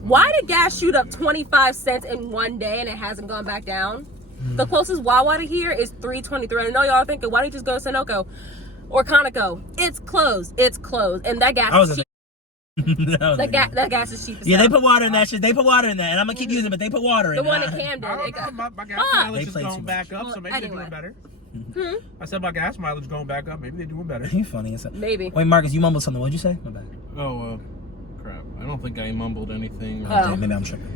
Why did gas shoot up 25 cents in one day and it hasn't gone back down? The closest Wawa to here is $3.23. I know y'all are thinking, why don't you just go to Sunoco or Conoco? It's closed. It's closed. And that gas is cheap. No, that gas is cheap as yeah, hell. they put water in that shit. They put water in that, and I'm gonna keep using it, but they put water in it. The one in Camden. My gas mileage is going back up, so maybe they're doing better. I said my gas mileage going back up. Maybe they're doing better. You funny. Maybe. Wait, Marcus, you mumbled something. What'd you say? My bad. Oh, crap. I don't think I mumbled anything. Okay, maybe I'm tripping.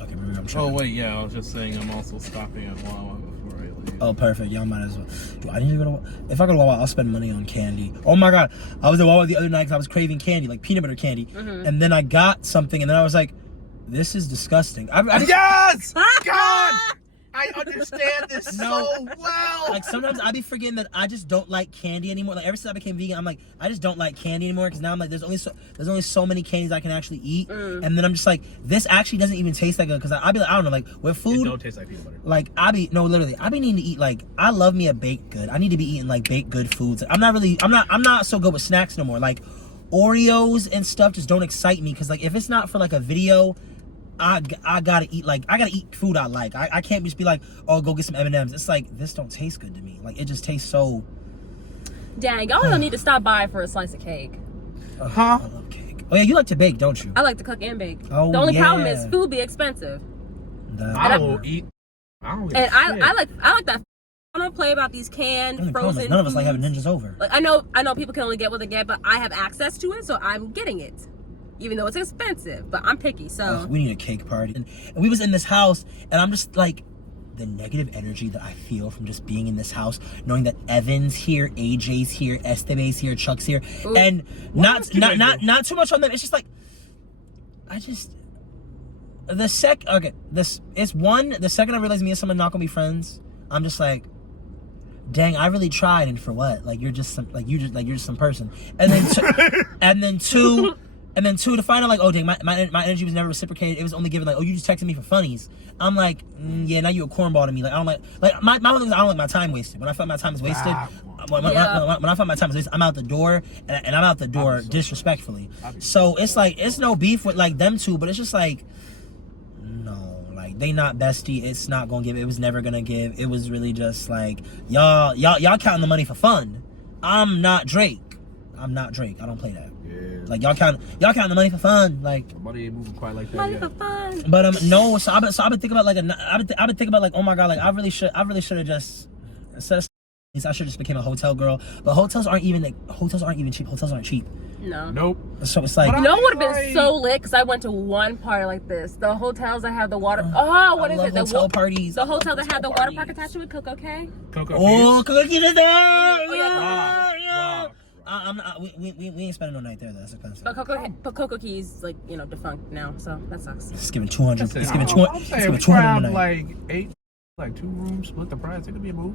Okay, maybe I'm tripping. Oh, wait, yeah. I was just saying I'm also stopping at Wawa before I leave. Oh, perfect. Y'all might as well. Do I need to go to Wawa? If I go to Wawa, I'll spend money on candy. Oh my God. I was at Wawa the other night because I was craving candy, like peanut butter candy. And then I got something, and then I was like, this is disgusting. Yes! God! I understand this so well. Like sometimes I be forgetting that I just don't like candy anymore. Like ever since I became vegan, I'm like, I just don't like candy anymore because now I'm like, there's only so many candies I can actually eat, and then I'm just like, this actually doesn't even taste that good because I be like, I don't know, like with food, It don't taste like peanut butter. like I be needing to eat, like I love me a baked good. I need to be eating like baked good foods. I'm not so good with snacks no more. Like Oreos and stuff just don't excite me because like if it's not for like a video, I gotta eat food I like. I can't just be like, oh, go get some M&Ms. It's like, this don't taste good to me. Like, it just tastes so... Dang, y'all don't need to stop by for a slice of cake. I love cake. Oh, yeah, you like to bake, don't you? I like to cook and bake. Oh, the only problem is food be expensive. I will eat. I like that. I don't play about these canned, frozen None of us like foods. having ninjas over. Like I know people can only get what they get, but I have access to it, so I'm getting it. Even though it's expensive, but I'm picky, so. We need a cake party. And we was in this house, and I'm just like, the negative energy that I feel from just being in this house, knowing that Evan's here, AJ's here, Estebe's here, Chuck's here, Ooh. and not too much on them. It's just like, the second I realize me and someone not gonna be friends, I'm just like, dang, I really tried, and for what? Like you're just some person. And then two, to find out like, oh dang, my energy was never reciprocated. It was only given like, oh, you just texted me for funnies. I'm like, yeah, now you a cornball to me. Like I don't like my one thing is I don't like my time wasted. When I find my time is wasted, when I find my time is wasted, I'm out the door, and I'm out the door disrespectfully. So it's like it's no beef with like them two, but it's just like, no, like they not bestie. It's not gonna give. It was never gonna give. It was really just like y'all counting the money for fun. I'm not Drake. I don't play that. Like y'all count the money for fun. Like money ain't moving quite like that. Money for fun. But no. So I've been thinking about like I've been thinking about like, oh my God, like I really should have just instead of I should just became a hotel girl. But hotels aren't even cheap. Hotels aren't cheap. No. Nope. So it's like, you know what would have been so lit? Because I went to one party like this. The hotels that have the water. Oh, what is it? Hotel parties. The hotel that had the water park attached to it. Coco K. Oh, Coco K is there. Oh yeah. We ain't spending no night there. That's expensive. But Coco Key's like defunct now, so that sucks. It's giving 200. It's giving 200. I'm saying we grab like 2 rooms, split the price. It could be a move.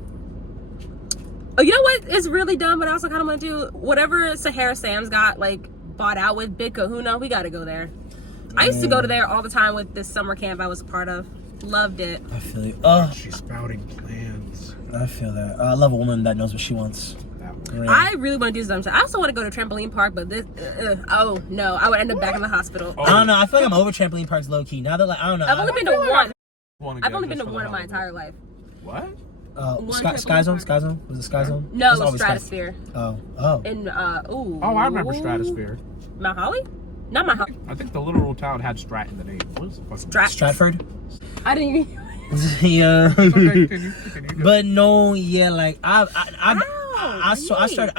Oh, you know what is really dumb, but I also kind of want to do whatever Sahara Sam's got like bought out with Big Kahuna. We got to go there. I used to go to there all the time with this summer camp I was a part of. Loved it. I feel you. She's spouting plans. I feel that. I love a woman that knows what she wants. Yeah. I really want to do something. I also want to go to trampoline park, but this, oh no, I would end up back in the hospital. I don't know. I feel like I'm over trampoline parks low key. Now that like I don't know. I've only been to one. I've only been to one in my entire life. What? Sky Zone? Was it Sky Zone? No, it was Stratosphere. Oh. And Oh, I remember Stratosphere. Mount Holly? Not Mount Holly. I think the literal town had Strat in the name. What is it? Stratford? I didn't even. Yeah. Continue. But no, yeah, like I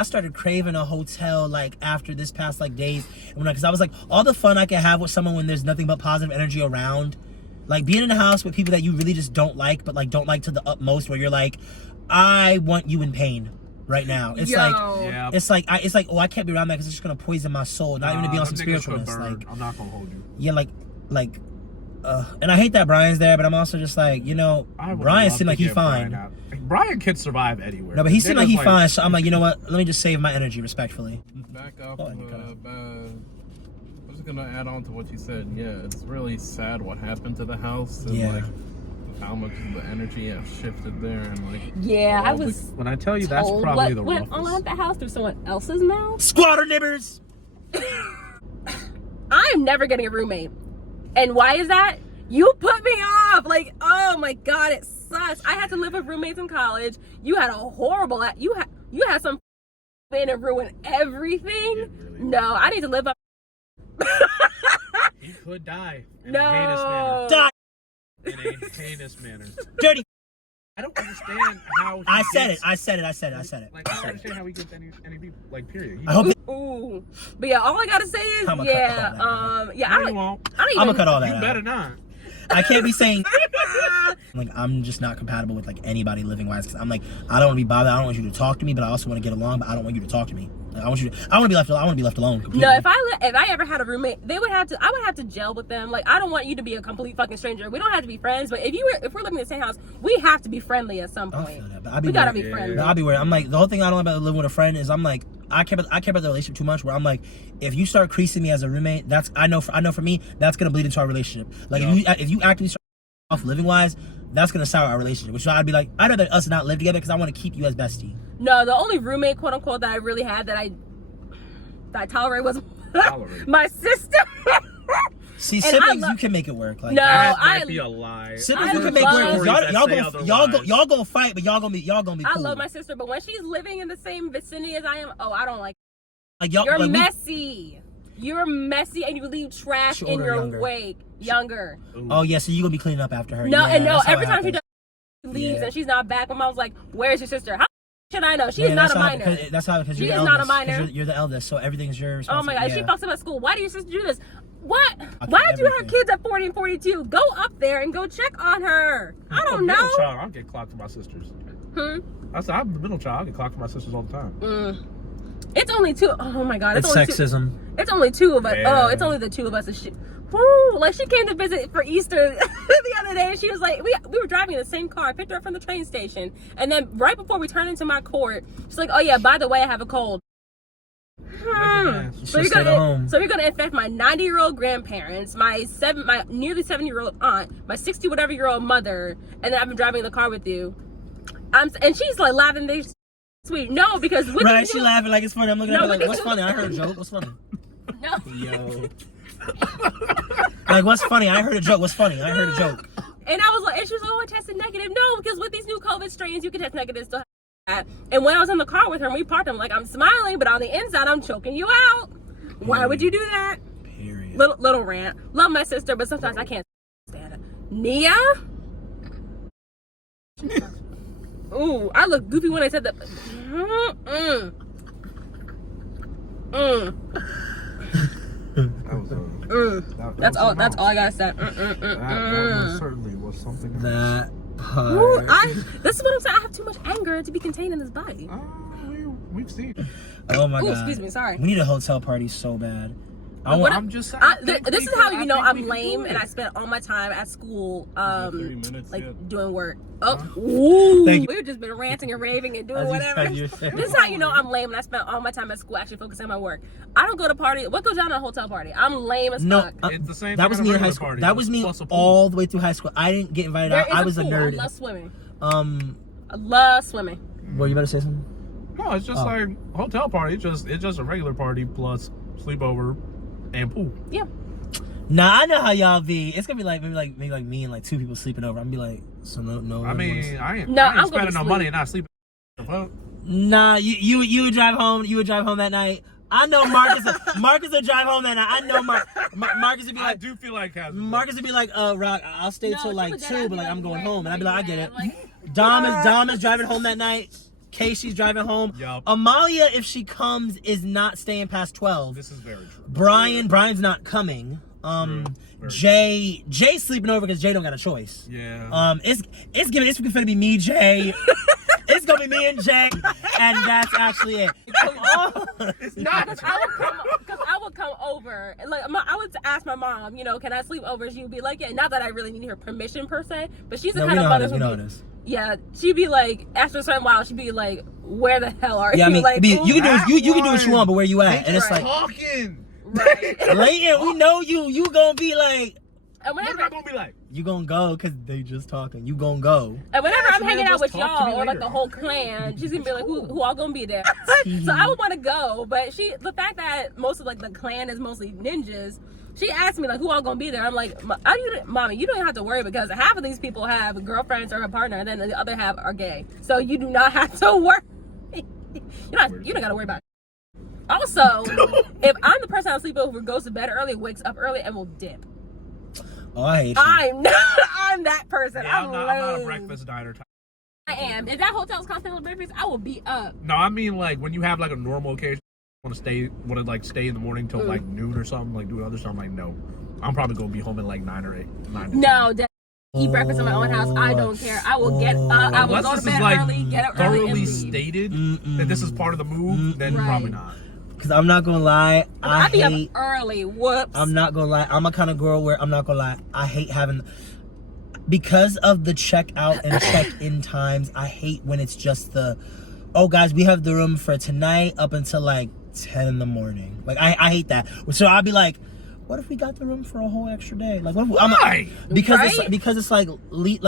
started craving a hotel like after this past like days, because I was like, all the fun I can have with someone when there's nothing but positive energy around, like being in a house with people that you really just don't like, but like don't like to the utmost, where you're like, I want you in pain right now. It's it's like, oh, I can't be around that because it's just gonna poison my soul. Not even to be on some spiritualness. Like, I'm not gonna hold you. Yeah, like. And I hate that Brian's there, but I'm also just like, Brian seemed like he's fine. Brian can survive anywhere. No, but he seemed like he's fine, so I'm like, you know what? Let me just save my energy respectfully. Back up. I'm just gonna add on to what you said. Yeah, it's really sad what happened to the house. And like how much of the energy has shifted there, and like. Yeah, I was. When I tell you, that's probably the roughest. Went on at the house through someone else's mouth. Squatter nibbers. I'm never getting a roommate. And why is that? You put me off. Like, oh my God, it sucks. I had to live with roommates in college. You had a horrible, you had some in and ruin everything. Really no, I need to live up. You could die. No. Die. In a heinous manner. Dirty. I don't understand how. I said it. Like, I don't understand how he gets any people. Like, period. I hope. Ooh, but yeah, all I gotta say is, I'm I No, you won't. don't even. I'm gonna cut all that You out. better not. I can't be saying like I'm just not compatible with like anybody living wise because I'm like I don't want to be bothered. I don't want you to talk to me, but I also want to get along. But I don't want you to talk to me. Like, I want to be left alone. Completely. No, if I ever had a roommate, I would have to gel with them. Like I don't want you to be a complete fucking stranger. We don't have to be friends, but if we're living in the same house, we have to be friendly at some point. We gotta be friendly. But I'll be weird. I'm like the whole thing I don't like about living with a friend is I'm like I care about the relationship too much. Where I'm like if you start creasing me as a roommate, I know for me that's gonna bleed into our relationship. Like if you actively start off living wise, that's gonna sour our relationship. Which I'd be like, I'd rather us not live together because I want to keep you as bestie. No, the only roommate, quote unquote, that I really had that I tolerate was my sister. See, siblings, you can make it work. Like no, that might be a lie. Siblings, you can make it work. Y'all gonna fight, but y'all gonna be cool. I love my sister, but when she's living in the same vicinity as I am, I don't like. Like you're messy. You're messy, and you leave trash in your wake. Younger. Oh yeah, so you gonna be cleaning up after her? No, yeah, and no. Every time she leaves and she's not back, my mom's like, "Where's your sister? How should I know? She is not a minor. That's how because you're the eldest. Not a minor. You're the eldest, so everything's your responsibility. Oh my God, she fucks up at school. Why do your sister do this? What? Why did you have kids at 40 and 42? Go up there and go check on her. I don't know. Middle child, I'll get clocked for my sisters. I said I'm the middle child. I'll get clocked for my sisters all the time. It's only two. Oh my God, it's sexism. It's only two of us. Yeah. Oh, it's only the two of us. Woo! Like she came to visit for Easter the other day, and she was like, we were driving in the same car. I picked her up from the train station, and then right before we turned into my court, she's like, "Oh yeah, by the way, I have a cold." So you're gonna infect my 90-year-old grandparents, my nearly 70-year-old aunt, my 60-whatever-year-old mother, and then I've been driving in the car with you. And she's like laughing. They sweet. No, because she laughing like it's funny. I'm looking at her like, what's funny? I heard a joke. What's funny? No. Yo. Like, what's funny? I heard a joke. What's funny? I heard a joke. And I was like, and she was like, "Oh, I tested negative." No, because with these new COVID strains, you can test negative still. And when I was in the car with her and we parked, I'm like, I'm smiling, but on the inside, I'm choking you out. Why would you do that? Period. Little rant. Love my sister, but sometimes I can't stand it. Nia? Ooh, I look goofy when I said that. That's all I gotta say. That certainly was something else. That part. Ooh, this is what I'm saying. I have too much anger to be contained in this body. We've seen. Oh my God. Excuse me, sorry. We need a hotel party so bad. I'm just saying. This is how you know I'm lame and I spent all my time at school, 30 minutes, doing work. Ooh, Thank you. we've just been ranting and raving and doing whatever. This is how you know I'm lame and I spent all my time at school actually focusing on my work. I don't go to party. What goes down at a hotel party? I'm lame as fuck. It's the same. That was me in high school. That was me all the way through high school. I didn't get invited out. I was a nerd. I love swimming. I love swimming. Well, you better say something. No, it's just like hotel party. It's just a regular party plus sleepover and pool. Yeah. Nah, I know how y'all be. It's gonna be like maybe like me and like two people sleeping over. I'm gonna be like, so no. I mean, I ain't I'm spending no money and not sleeping. Nah, you would drive home. You would drive home that night. I know Marcus would drive home that night. I know Marcus would be like. I do feel like Marcus would be like, Rock, I'll stay till like 2, but like I'm going home, and I'd be like, I get it. Like, Dom is driving home that night. Casey's driving home. Yup. Amalia, if she comes, is not staying past 12. This is very true. Brian's not coming. Jay's sleeping over because Jay don't got a choice. Yeah. It's gonna be me, Jay. It's gonna be me and Jay, and that's actually it. It's not. Because I would come over, like I would ask my mom, can I sleep over? She would be like, yeah. Not that I really need her permission per se, but she's the kind of mother who yeah, she'd be like, after a certain while, she'd be like, where the hell are you? I mean, like, you can do what you want, but where you at? And it's like talking. Right. Layton, we know you gonna be like, And What whenever am I gonna be like? You gonna go because they just talking. You gonna go. And whenever Yes, I'm hanging man, out with just talk to me y'all or like later. the whole clan, she's gonna be like, who all gonna be there? So I would want to go, but the fact that most of like the clan is mostly ninjas, she asked me like, who all gonna be there? I'm like, mommy, you don't even have to worry because half of these people have girlfriends or a partner, and then the other half are gay. So you do not have to worry. You don't gotta worry about it. Also, if I'm the person I'm sleeping over who goes to bed early, wakes up early, and will dip. Oh, I hate you. I'm that person. Yeah, I'm I'm not a lame. breakfast diner type. I am. If that hotel's constantly on breakfast, I will be up. No, I mean like when you have like a normal occasion, want to stay in the morning till like noon or something, like do other stuff. I'm like, no, I'm probably gonna be home at like 9 or 8. 9 No, eat breakfast in my own house. I don't care. I will get up. I will Unless go to this bed is like early, get up early, and thoroughly leave. stated that this is part of the move, then Right. probably not. Because I'm not gonna lie, I be up early. Whoops. I'm not gonna lie. I'm a kind of girl where I'm not gonna lie. I hate having, because of the check out and check in times. I hate when it's just oh guys, we have the room for tonight up until like 10 in the morning. Like I hate that. So I'll be like, what if we got the room for a whole extra day? Like, Why? Because Right? it's like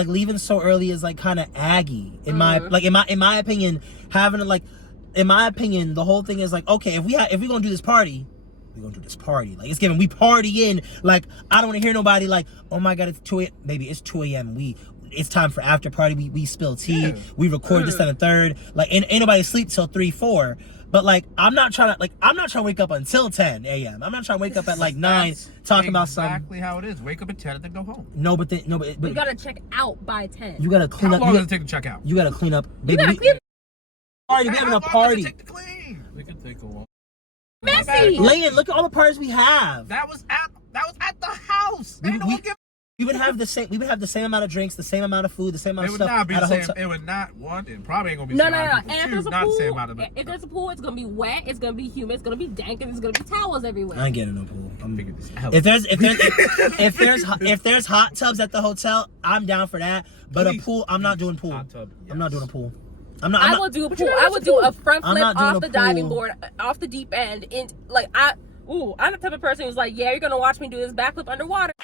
leaving so early is like kind of aggy in my opinion. Having to like. In my opinion, the whole thing is like, okay, if we're gonna do this party, we're gonna do this party. Like, it's given, we party in. Like, I don't want to hear nobody like, oh my god, it's 2 a.m. Maybe it's 2 a.m. It's time for after party. We spill tea. Yeah. We record this, that, and third. Like, ain't nobody sleep till 3, 4. But like, I'm not trying to wake up until 10 a.m. I'm not trying to wake up at like 9 talking about something. Exactly how it is. Wake up at 10 and then go home. We gotta check out by 10. you gotta clean How up. long does it take to check out? You gotta clean up. You gotta clean Party. We having a party. Take to clean? We could take a walk. messy. Layton, look at all the parties we have. That was at the house. Ain't no one give. We would have the same amount of drinks, the same amount of food, the same amount It of would stuff not be at the a same. hotel. It would not. One. It probably ain't gonna be. No. The same amount of And if people. there's Two, a not the same pool, amount of. if there's a pool, it's gonna be wet. It's gonna be humid. It's gonna be dank, and there's gonna be towels everywhere. I ain't getting no pool. I'm Figured this out. if there's hot tubs at the hotel, I'm down for that. But Please. a pool, I'm not doing pool. Hot tub, I'm not yes. doing a pool. I will do a But you pool. know I it's would a do pool. a front I'm flip not doing off a the diving pool. board, off the deep end. I'm the type of person who's like, yeah, you're gonna watch me do this backflip underwater.